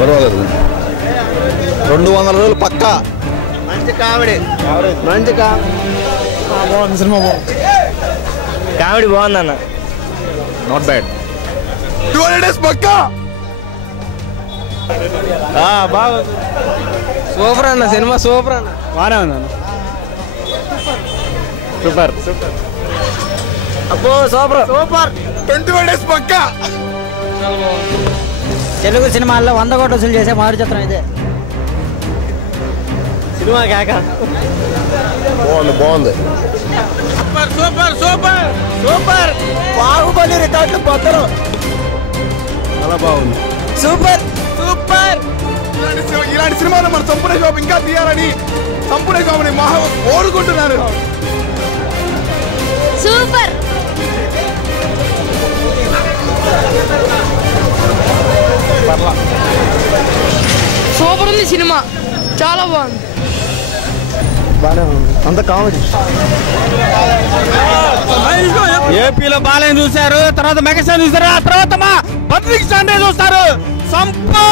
పర్వాలేదు. 200 రోజులు పక్కా. మంచి కామెడీ. మంచి బాగుంది సినిమా. కామెడీ బాగుందన్న. Not bad. 200 days పక్కా. బాగుంది. సూపర్ అన్న సినిమా, సూపర్ అన్న. బాగానే ఉందన్న. సూపర్. అబ్బో సూపర్. 21 days పక్కా. తెలుగు సినిమాల్లో 100 కోట్లు వసూలు చేసే మొదటి చిత్రం ఇదే. సినిమా కేక. బాగుంది. సూపర్. బాహుబలి రికార్డులు బద్దలు. చాలా బాగుంది. సూపర్. ఇలాంటి సినిమాలు మన సంపూర్ణ జాబ్ ఇంకా తీయాలని సంపూర్ణ జాబ్ని మహా కోరుకుంటున్నారు. సూపర్. సూపర్ ఉంది సినిమా, చాలా బాగుంది. అంత కామెడీ. ఏపీలో బాలయ్య చూశారు, తర్వాత మెగాస్టార్ చూశారు, ఆ తర్వాత మా పబ్లిక్ స్టాండే చూస్తారు. సంపూ